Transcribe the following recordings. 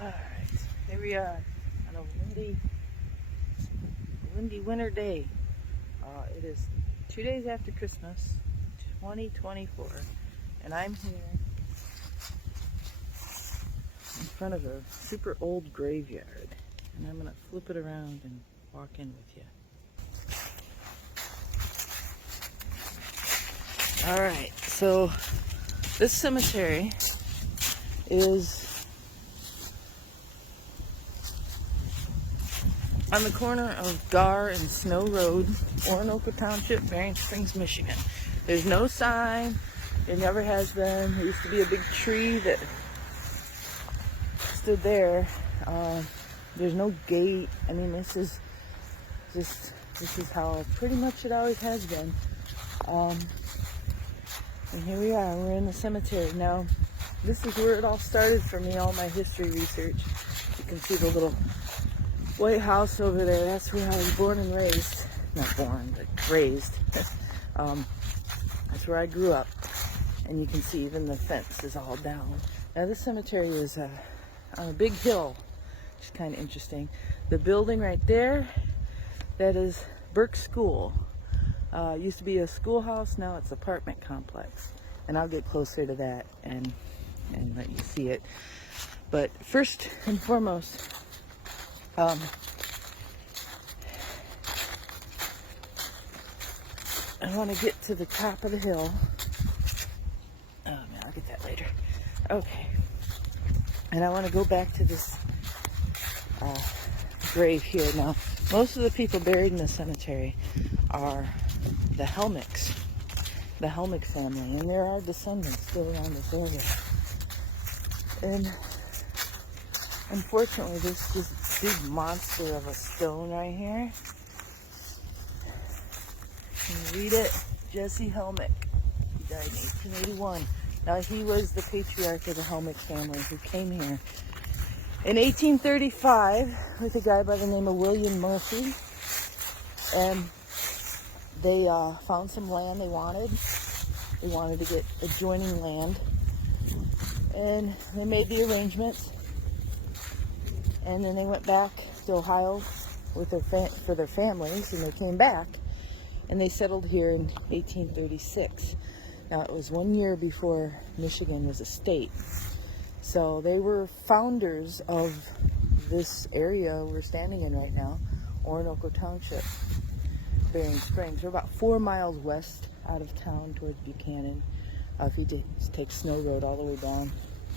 Alright, here we are on a windy winter day. It is 2 days after Christmas, 2024, and I'm here in front of a super old graveyard, and I'm going to flip it around and walk in with you. Alright, so this cemetery is on the corner of Gar and Snow Road, Oronoko Township, Berrien, Michigan. There's no sign. There never has been. There used to be a big tree that stood there. There's no gate. I mean, this is how pretty much it always has been. And here we are. We're in the cemetery now. This is where it all started for me. All my history research. You can see the little White House over there. That's where I was born and raised. Not born, but raised. That's where I grew up. And you can see even the fence is all down. Now this cemetery is on a big hill, which is kind of interesting. The building right there, that is Burke School. Used to be a schoolhouse, now it's an apartment complex. And I'll get closer to that and let you see it. But first and foremost, I want to get to the top of the hill. Oh man, I'll get that later. Okay. And I want to go back to this grave here. Now, most of the people buried in the cemetery are the Helmicks, the Helmick family, and there are descendants still around this area. And unfortunately, this big monster of a stone right here. Can you read it? Jesse Helmick. He died in 1881. Now, he was the patriarch of the Helmick family who came here in 1835 with a guy by the name of William Murphy. And they found some land they wanted. They wanted to get adjoining land. And they made the arrangements. And then they went back to Ohio with for their families, and they came back. And they settled here in 1836. Now, it was 1 year before Michigan was a state. So they were founders of this area we're standing in right now, Oronoko Township, Berrien Springs. We're about 4 miles west out of town towards Buchanan. If you take Snow Road all the way down,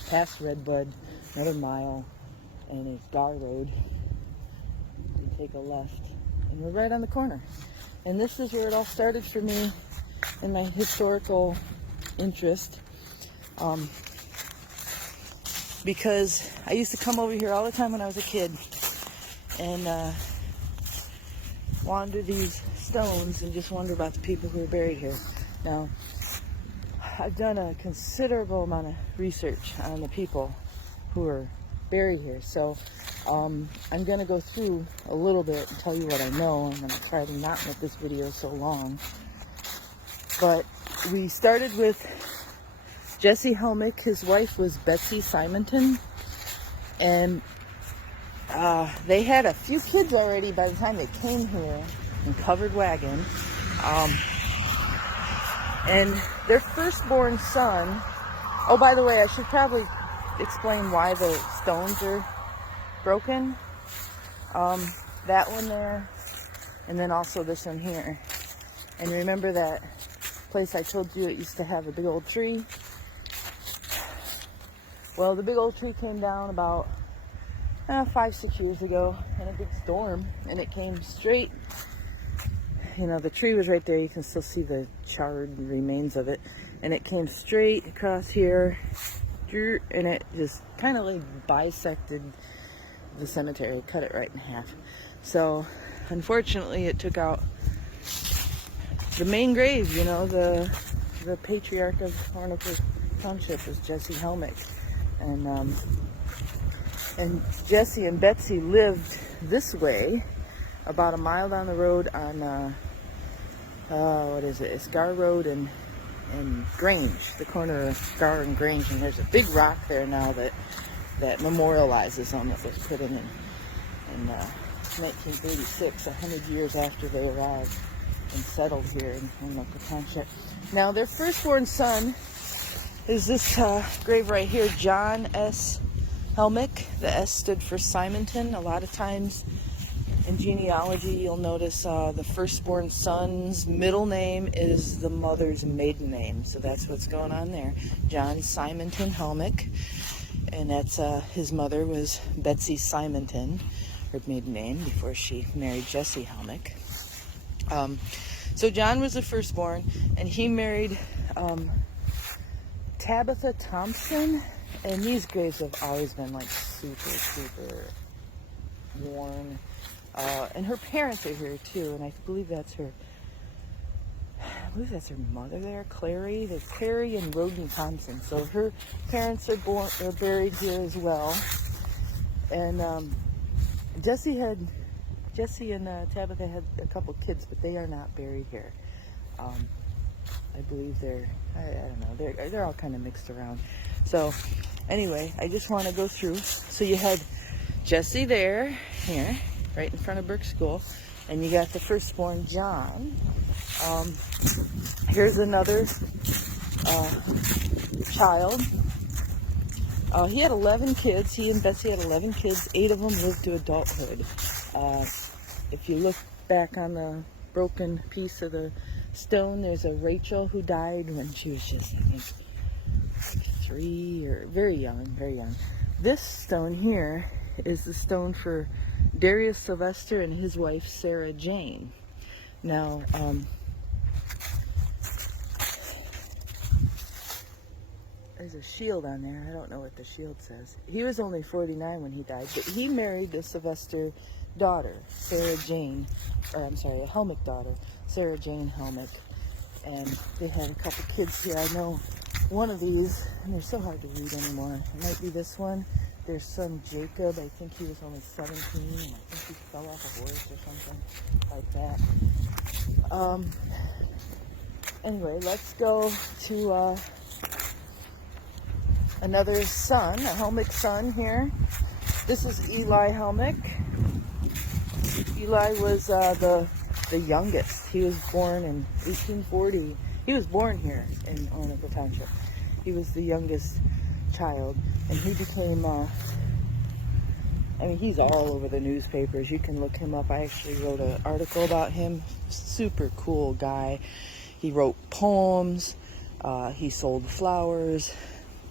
past Redbud, another mile, and it's Gar Road. You take a left, and we're right on the corner. And this is where it all started for me in my historical interest. Because I used to come over here all the time when I was a kid and wander these stones and just wonder about the people who are buried here. Now, I've done a considerable amount of research on the people who are buried here. So I'm going to go through a little bit and tell you what I know. I'm going to try to not make this video so long. But we started with Jesse Helmick. His wife was Betsy Simonton. And they had a few kids already by the time they came here in covered wagon. And their firstborn son, oh, by the way, I should probably explain why the stones are broken. That one there, and then also this one here. And remember that place I told you it used to have a big old tree? Well, the big old tree came down about 5-6 years ago in a big storm, and it came straight. You know, the tree was right there. You can still see the charred remains of it, and it came straight across here, and it just kind of like bisected the cemetery, cut it right in half. So unfortunately it took out the main grave. You know, the patriarch of Oronoko Township was Jesse Helmick, and Jesse and Betsy lived this way about a mile down the road on what is it? It's Gar Road and Grange, the corner of Gar and Grange, and there's a big rock there now that that memorializes them. It was put in 1936, 100 years after they arrived and settled here in Oronoko Township. Now, their firstborn son is this grave right here, John S. Helmick. The S stood for Simonton. A lot of times in genealogy, you'll notice the firstborn son's middle name is the mother's maiden name. So that's what's going on there. John Simonton Helmick. And that's his mother was Betsy Simonton, her maiden name, before she married Jesse Helmick. So John was the firstborn, and he married Tabitha Thompson. And these graves have always been like super worn. And her parents are here too, and I believe that's her mother there, Clary. There's Clary and Roden Thompson. So her parents are buried here as well. And Jesse and Tabitha had a couple kids, but they are not buried here. I believe I don't know, they're all kind of mixed around. So anyway, I just want to go through. So you had Jesse here, right in front of Burke School, and you got the firstborn John. Here's another child. He had 11 kids. He and Betsy had 11 kids. 8 of them lived to adulthood. If you look back on the broken piece of the stone, there's a Rachel who died when she was just, I think, 3 or very young. This stone here is the stone for Darius Sylvester and his wife Sarah Jane. Now, there's a shield on there. I don't know what the shield says. He was only 49 when he died, but he married the Sylvester daughter, Sarah Jane, or I'm sorry, a Helmick daughter, Sarah Jane Helmick. And they had a couple kids here. I know one of these, and they're so hard to read anymore. It might be this one. Their son Jacob, I think he was only 17, and I think he fell off a horse or something like that. Anyway, let's go to another son, a Helmick son here. This is Eli Helmick. Eli was the youngest. He was born in 1840. He was born here in Oronoko Township. He was the youngest child, and he became, he's all over the newspapers. You can look him up. I actually wrote an article about him. Super cool guy. He wrote poems. He sold flowers.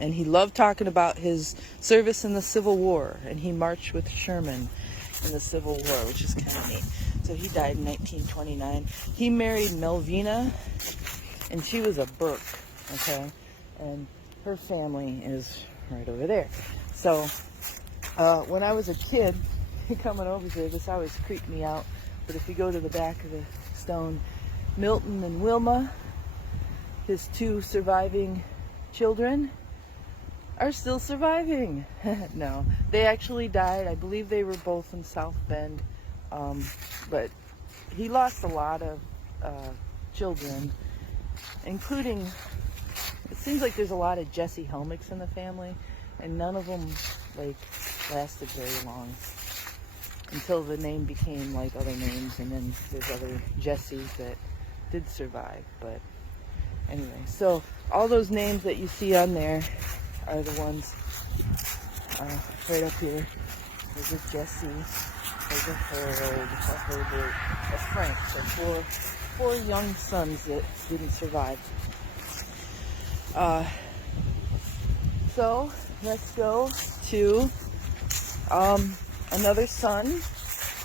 And he loved talking about his service in the Civil War. And he marched with Sherman in the Civil War, which is kind of neat. So he died in 1929. He married Melvina, and she was a Burke, okay? And her family is right over there. So when I was a kid, coming over here, this always creeped me out. But if you go to the back of the stone, Milton and Wilma, his 2 surviving children, are still surviving. No, they actually died. I believe they were both in South Bend. But he lost a lot of children, including, it seems like there's a lot of Jesse Helmicks in the family, and none of them lasted very long until the name became like other names, and then there's other Jessies that did survive. But anyway, so all those names that you see on there are the ones right up here. There's a Jesse, there's a Harold, a Herbert, a Frank. So 4 young sons that didn't survive. So let's go to another son.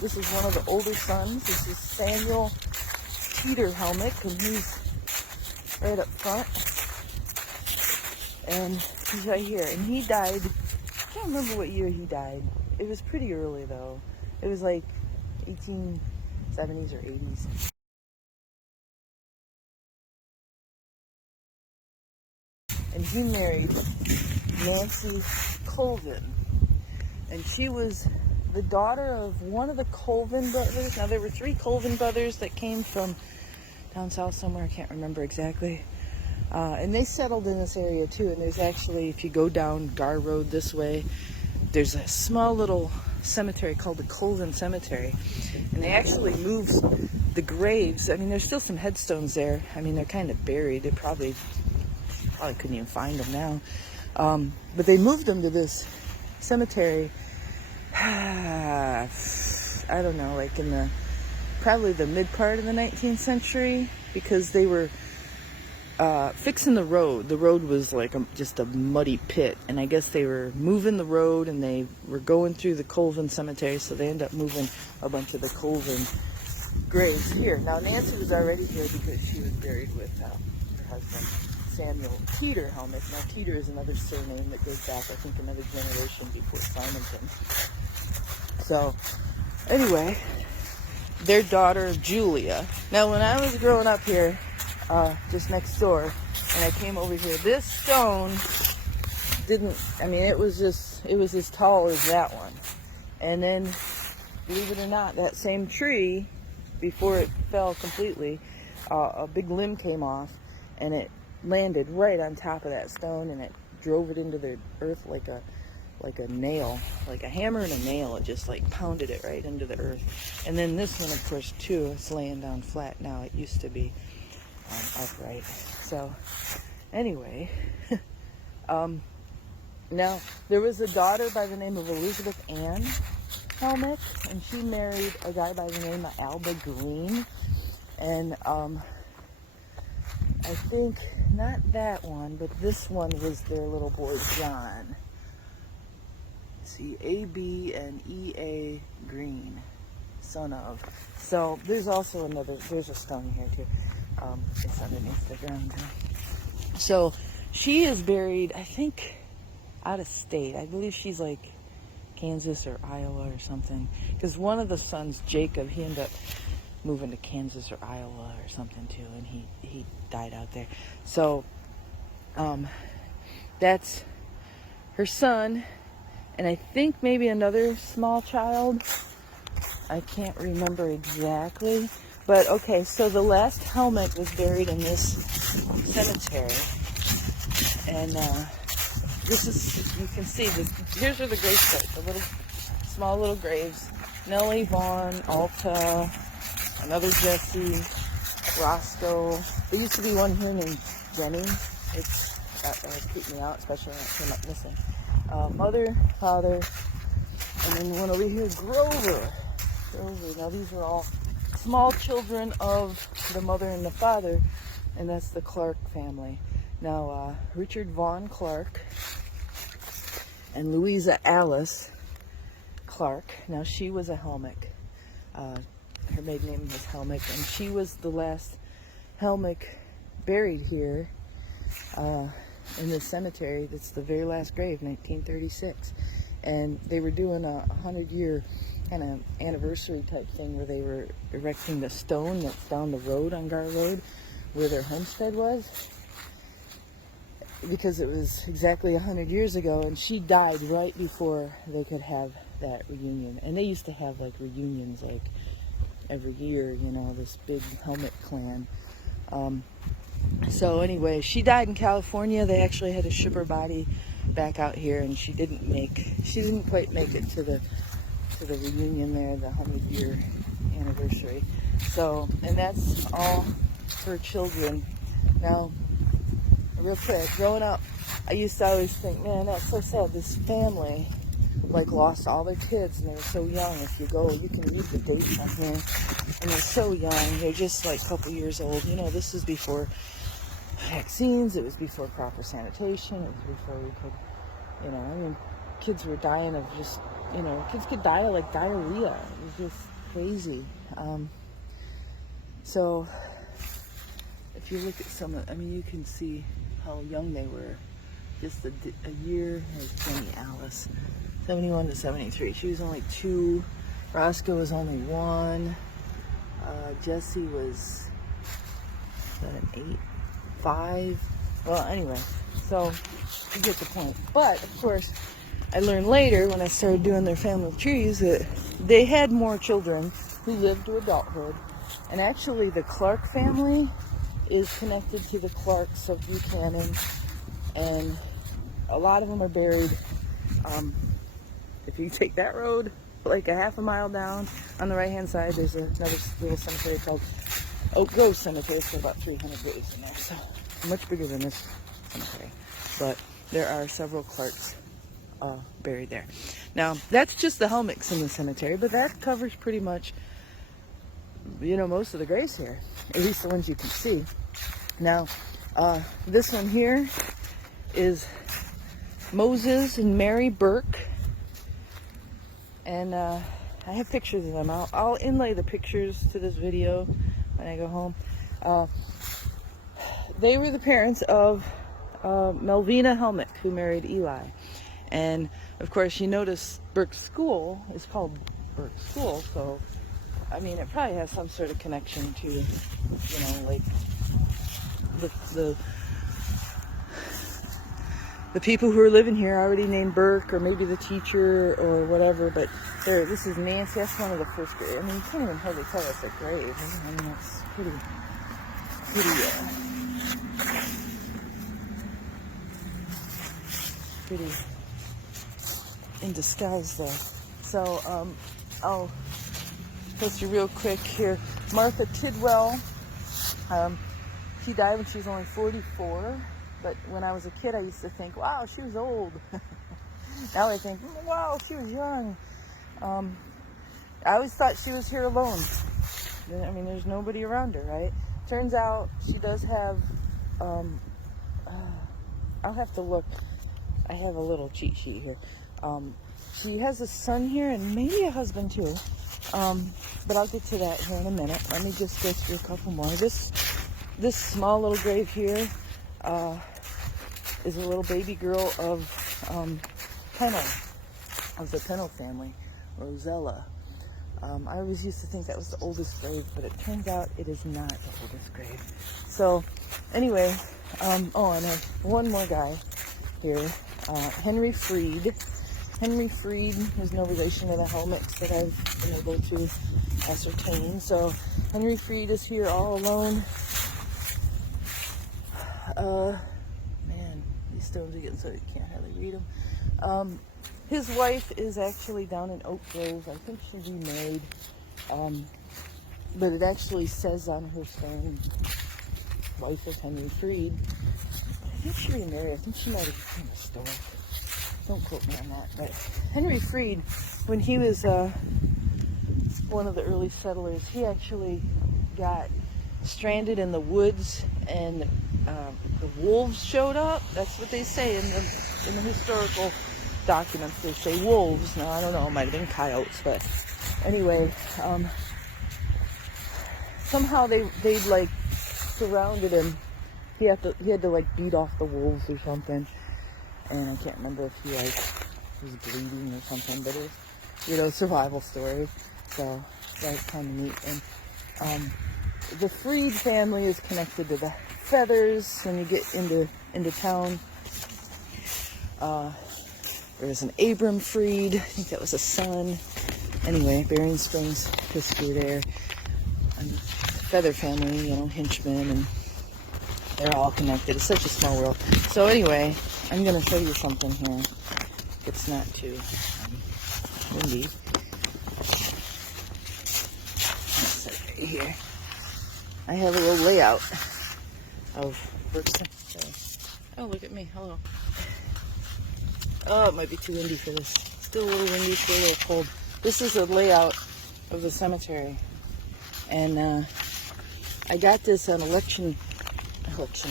This is one of the older sons. This is Samuel Peter Helmick, and he's right up front. And he's right here. And he died, I can't remember what year he died. It was pretty early though. It was like 1870s or 80s. And he married Nancy Colvin. And she was the daughter of one of the Colvin brothers. Now there were 3 Colvin brothers that came from down south somewhere. I can't remember exactly. And they settled in this area too. And there's actually, if you go down Gar Road this way, there's a small little cemetery called the Colvin Cemetery, and they actually moved the graves. I mean, there's still some headstones there. I mean, they're kind of buried. They probably couldn't even find them now. But they moved them to this cemetery, I don't know, like in probably the mid part of the 19th century, because they were fixing the road. The road was like just a muddy pit, and I guess they were moving the road, and they were going through the Colvin Cemetery, so they ended up moving a bunch of the Colvin graves here. Now, Nancy was already here because she was buried with her husband, Samuel Teeter Helmick. Now, Teeter is another surname that goes back, I think, another generation before Simonton. So, anyway, their daughter, Julia. Now, when I was growing up here, just next door, and I came over here, this stone it was as tall as that one. And then, believe it or not, that same tree, before it fell completely, a big limb came off, and it landed right on top of that stone, and it drove it into the earth like a nail, like a hammer and a nail. It just like pounded it right into the earth. And then this one, of course, too, it's laying down flat now. It used to be upright. So anyway, now there was a daughter by the name of Elizabeth Ann Helmick, and she married a guy by the name of Alba Green. And I think not that one, but this one was their little boy John. See, A.B. and E.A. Green, son of. So there's also there's a stone here too. It's underneath the ground now. So she is buried, I think, out of state. I believe she's like Kansas or Iowa or something. Because one of the sons, Jacob, he ended up moving to Kansas or Iowa or something too, and he died out there. So that's her son, and I think maybe another small child. I can't remember exactly. But okay, so the last Helmick was buried in this cemetery, and this is, you can see, here's where the graves start, the small little graves. Nellie, Vaughn, Alta, another Jesse, Roscoe. There used to be one here named Jenny. It's creeped me out, especially when it came up missing. Mother, father, and then one over here, Grover. Now these are all small children of the mother and the father, and that's the Clark family. Now, Richard Vaughn Clark and Louisa Alice Clark. Now, she was a Helmick. Her maiden name was Helmick, and she was the last Helmick buried here in this cemetery. That's the very last grave, 1936. And they were doing a 100-year kind of anniversary type thing where they were erecting the stone that's down the road on Gar Road where their homestead was, because it was exactly 100 years ago, and she died right before they could have that reunion. And they used to have like reunions like every year, you know, this big Helmick clan. So anyway, she died in California. They actually had to ship her body back out here, and she didn't quite make it to the reunion there, the 100-year anniversary. So, and that's all her children. Now, real quick, growing up, I used to always think, man, that's so sad. This family, like, lost all their kids, and they were so young. If you go, you can read the dates on here, and they're so young. They're just like a couple years old. You know, this is before vaccines. It was before proper sanitation. It was before we could, you know, I mean, kids were dying of just, you know, kids could die of like diarrhea. It was just crazy. So if you look at some of, I mean, you can see how young they were. Just a year. There's Jenny Alice, 71 to 73. She was only 2. Roscoe was only 1. Jesse was 7, 8, 5. Well, anyway, so you get the point. But of course, I learned later when I started doing their family trees that they had more children who lived to adulthood. And actually, the Clark family is connected to the Clarks of Buchanan, and a lot of them are buried if you take that road like a half a mile down on the right hand side, there's another little cemetery called Oak Grove Cemetery. It's got about 300 graves in there, so much bigger than this cemetery. But there are several Clarks buried there. Now, that's just the Helmicks in the cemetery, but that covers pretty much, you know, most of the graves here, at least the ones you can see. Now, this one here is Moses and Mary Burke, and I have pictures of them. I'll inlay the pictures to this video when I go home. They were the parents of Melvina Helmick, who married Eli. And of course, you notice Burke's school is called Burke School, so I mean, it probably has some sort of connection to, you know, like the people who are living here already named Burke, or maybe the teacher or whatever. But there, this is Nancy. That's one of the first graves. I mean, you can't even hardly tell it's a grave. I mean, it's pretty in disguise though. So I'll post you real quick here. Martha Tidwell. She died when she was only 44. But when I was a kid, I used to think, wow, she was old. Now I think, wow, she was young. I always thought she was here alone. I mean, there's nobody around her, right? Turns out she does have, I'll have to look. I have a little cheat sheet here. She has a son here and maybe a husband too. But I'll get to that here in a minute. Let me just go through a couple more. This small little grave here is a little baby girl of Pennell, of the Pennell family, Rosella. I always used to think that was the oldest grave, but it turns out it is not the oldest grave. So anyway, and I have one more guy here, Henry Freed. Henry Freed is no relation to the Helmicks that I've been able to ascertain. So Henry Freed is here all alone. Man, these stones are getting so you can't hardly read them. His wife is actually down in Oak Grove. I think she remarried. But it actually says on her stone, wife of Henry Freed. I think she remarried. I think she might have become a store. Don't quote me on that. But Henry Freed, when he was one of the early settlers, he actually got stranded in the woods, and the wolves showed up. That's what they say in the historical documents. They say wolves. Now I don't know, it might have been coyotes, but anyway, somehow they like surrounded him. He had to like beat off the wolves or something, and I can't remember if he like was bleeding or something, but it was, you know, survival story. So that's kind of neat. And the Freed family is connected to the Feathers when you get into town. There was an Abram Freed. I think that was a son. Anyway, Berrien Springs history there. And the Feather family, you know, henchmen, and they're all connected. It's such a small world. So anyway, I'm going to show you something here. It's not too windy. Let's right here. I have a little layout of Burke Cemetery. Oh, look at me. Hello. Oh, it might be too windy for this. Still a little windy, still a little cold. This is a layout of the cemetery. And I got this on election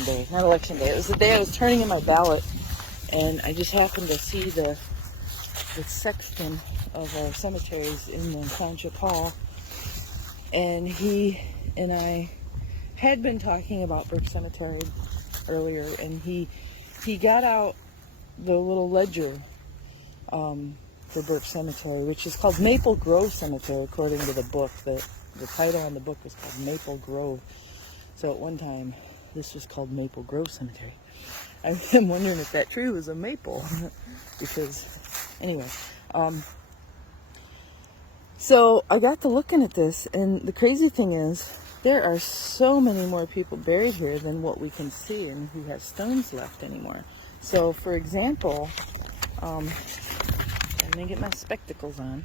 day. Not election day. It was the day I was turning in my ballot. And I just happened to see the sexton of our cemeteries in the township hall. And he and I had been talking about Burke Cemetery earlier, and he got out the little ledger for Burke Cemetery, which is called Maple Grove Cemetery according to the book. The title on the book was called Maple Grove. So at one time this was called Maple Grove Cemetery. I'm wondering if that tree was a maple because anyway, so I got to looking at this, and the crazy thing is there are so many more people buried here than what we can see and who have stones left anymore. So for example, I Let me get my spectacles on.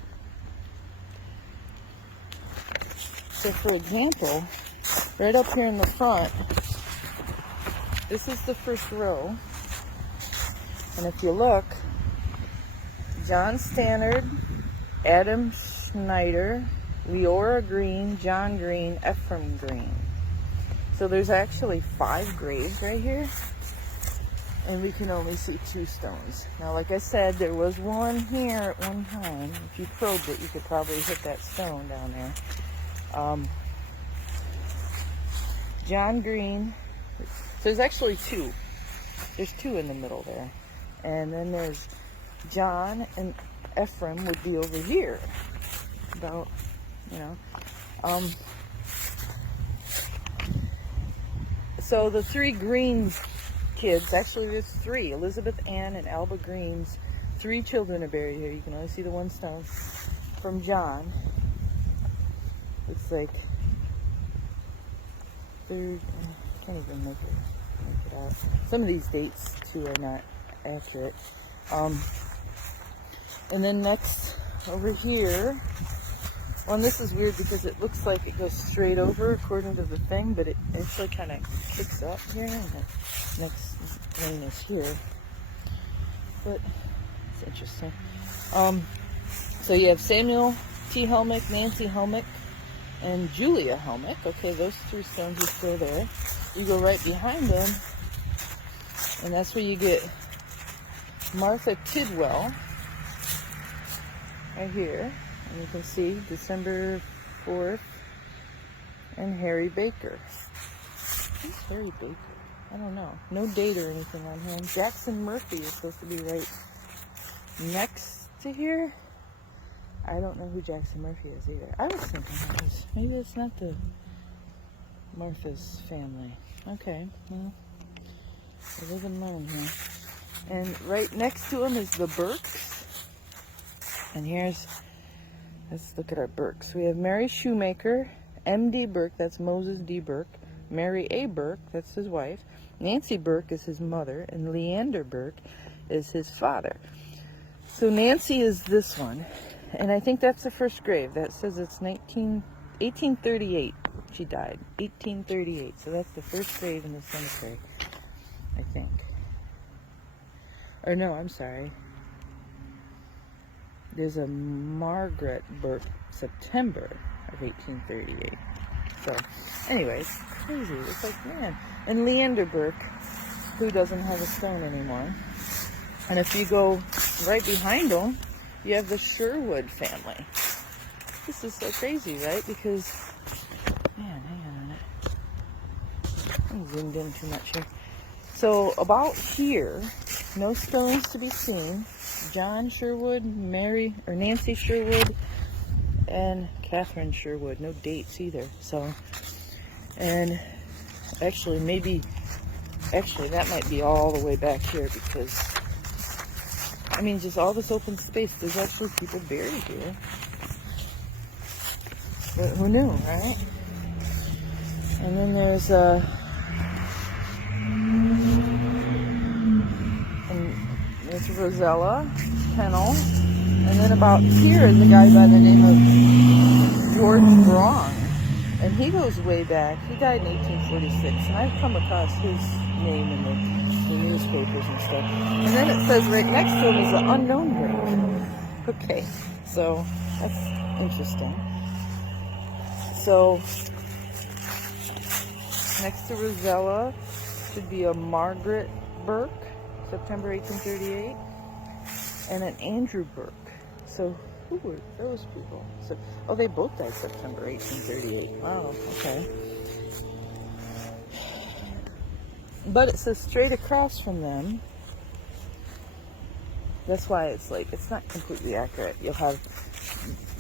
So for example, right up here in the front, this is the first row. And if you look, John Stannard, Adam Schneider, Leora Green, John Green, Ephraim Green. So there's actually 5 graves right here. And we can only see 2 stones. Now, like I said, there was one here at one time. If you probed it, you could probably hit that stone down there. John Green. So there's actually 2. There's 2 in the middle there. And then there's John and Ephraim would be over here. About, you know. So the 3 Green kids, actually there's 3. Elizabeth Ann and Alba Green's 3 children are buried here. You can only see the 1 stone. From John. Looks like 3rd, I can't even make it out. Some of these dates too are not accurate. And then next over here, well, and this is weird because it looks like it goes straight over according to the thing, but it actually kind of kicks up here, and the next lane is here. But it's interesting. So you have Samuel T. Helmick, Nancy Helmick, and Julia Helmick. Okay, those 3 stones are still there. You go right behind them, and that's where you get Martha Tidwell, right here. And you can see December 4th, and Harry Baker. Who's Harry Baker? I don't know. No date or anything on him. Jackson Murphy is supposed to be right next to here. I don't know who Jackson Murphy is either. I was thinking it was, maybe it's not the Martha's family. Okay, well, I live and learn here. And right next to him is the Burkes. And let's look at our Burkes. We have Mary Shoemaker, M.D. Burke, that's Moses D. Burke. Mary A. Burke, that's his wife. Nancy Burke is his mother. And Leander Burke is his father. So Nancy is this one. And I think that's the first grave. That says it's 1838 she died. 1838. So that's the first grave in the cemetery, I think. Or no, I'm sorry. There's a Margaret Burke, September of 1838. So, anyways, crazy. It's like, man. And Leander Burke, who doesn't have a stone anymore. And if you go right behind him, you have the Sherwood family. This is so crazy, right? Because, man, hang on a minute. I'm zoomed in too much here. So, about here, no stones to be seen. John Sherwood, Nancy Sherwood, and Catherine Sherwood. No dates either. So, and actually, that might be all the way back here because, I mean, just all this open space. There's actually people buried here. But who knew, right? And then there's Rosella Kennel. And then about here is a guy by the name of George Braun. And he goes way back. He died in 1846. And I've come across his name in the newspapers and stuff. And then it says right next to him is an unknown grave. Okay, so that's interesting. So next to Rosella should be a Margaret Burke, September 1838, and an Andrew Burke. So who were those people? So, oh, they both died September 1838. Wow, okay. But it says straight across from them. That's why it's like, it's not completely accurate. You'll have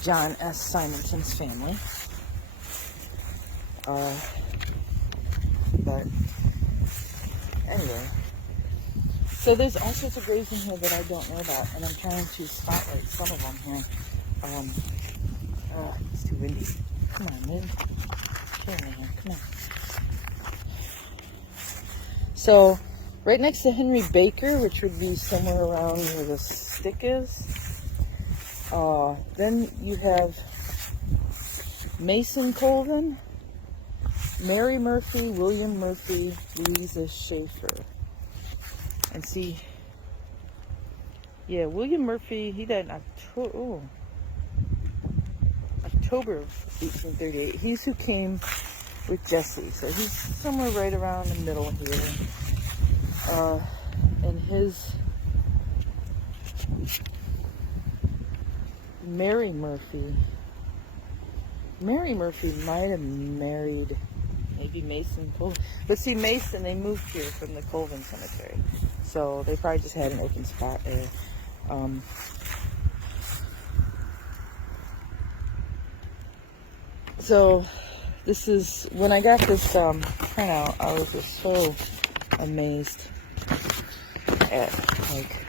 John S. Simonton's family. But anyway. So there's all sorts of graves in here that I don't know about, and I'm trying to spotlight some of them here. It's too windy. Come on, man. Show me here. Come on. So, right next to Henry Baker, which would be somewhere around where the stick is, Then you have Mason Colvin, Mary Murphy, William Murphy, Louisa Schaefer. And see, yeah, William Murphy, he died in October of 1838. He's who came with Jesse, so he's somewhere right around the middle here. And his Mary Murphy might have married maybe Mason Colvin. But see, Mason, they moved here from the Colvin Cemetery, so they probably just had an open spot there. So this is, when I got this printout, I was just so amazed at, like,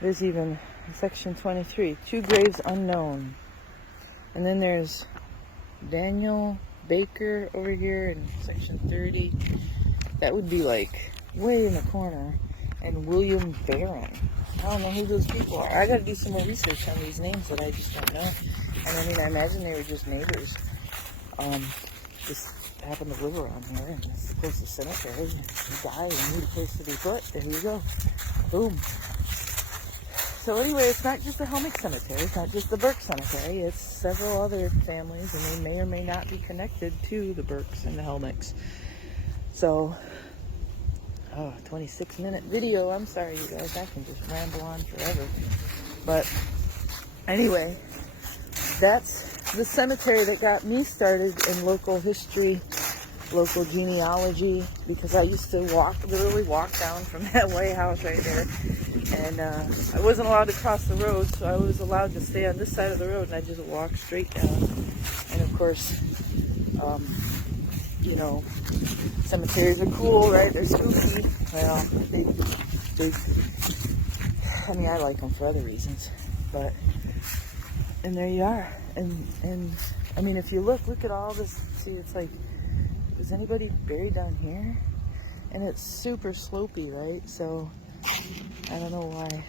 there's even section 23, 2 graves unknown. And then there's Daniel Baker over here in section 30. That would be like way in the corner. And William Berrien. I don't know who those people are. I gotta do some more research on these names that I just don't know. And I mean, I imagine they were just neighbors. Just happened to live around here, and it's the closest cemetery. You die and need a place to be put. There you go. Boom. So anyway, it's not just the Helmick Cemetery. It's not just the Burke Cemetery. It's several other families, and they may or may not be connected to the Burkes and the Helmicks. So, 26-minute video. I'm sorry, you guys. I can just ramble on forever. But anyway, that's the cemetery that got me started in local history, local genealogy, because I used to literally walk down from that White House right there. And I wasn't allowed to cross the road, so I was allowed to stay on this side of the road, and I just walked straight down. And of course, you know, cemeteries are cool, right? They're spooky. Well, I mean, I like them for other reasons, but, and there you are. And I mean, if you look at all this, see, it's like, is anybody buried down here? And it's super slopey, right? So I don't know why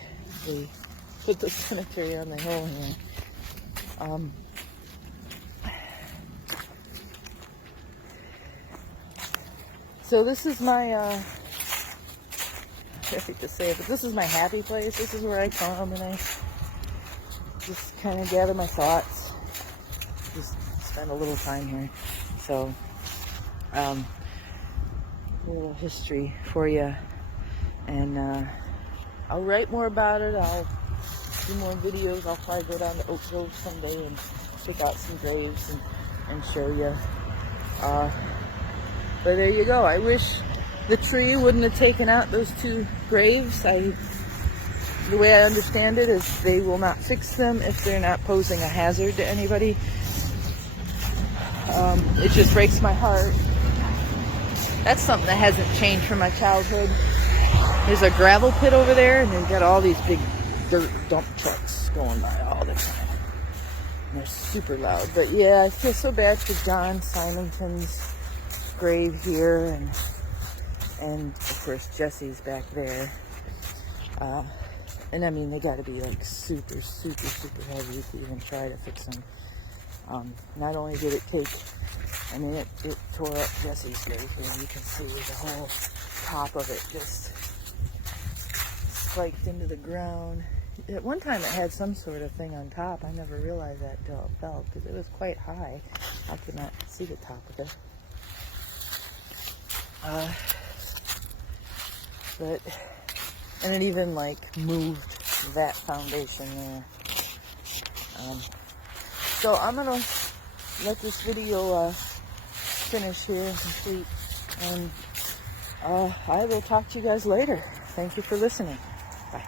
they put the cemetery on the hill here. So this is my, I hate to say it, but this is my happy place. This is where I come and I just kind of gather my thoughts. Just spend a little time here. So, a little history for you. And I'll write more about it. I'll do more videos. I'll probably go down to Oak Grove someday and pick out some graves and show you. But there you go. I wish the tree wouldn't have taken out those 2 graves. The way I understand it is they will not fix them if they're not posing a hazard to anybody. It just breaks my heart. That's something that hasn't changed from my childhood. There's a gravel pit over there, and they've got all these big dirt dump trucks going by all the time. And they're super loud. But yeah, I feel so bad for John Simonton's grave here, and of course Jesse's back there. And I mean, they got to be like super, super, super heavy to even try to fix them. Not only did it take, I mean, it tore up Jesse's grave, and you can see the whole top of it just spiked into the ground. At one time it had some sort of thing on top. I never realized that until it fell, because it was quite high. I could not see the top of it. And it even like moved that foundation there. So I'm gonna let this video finish here and complete, and I will talk to you guys later. Thank you for listening. Bye.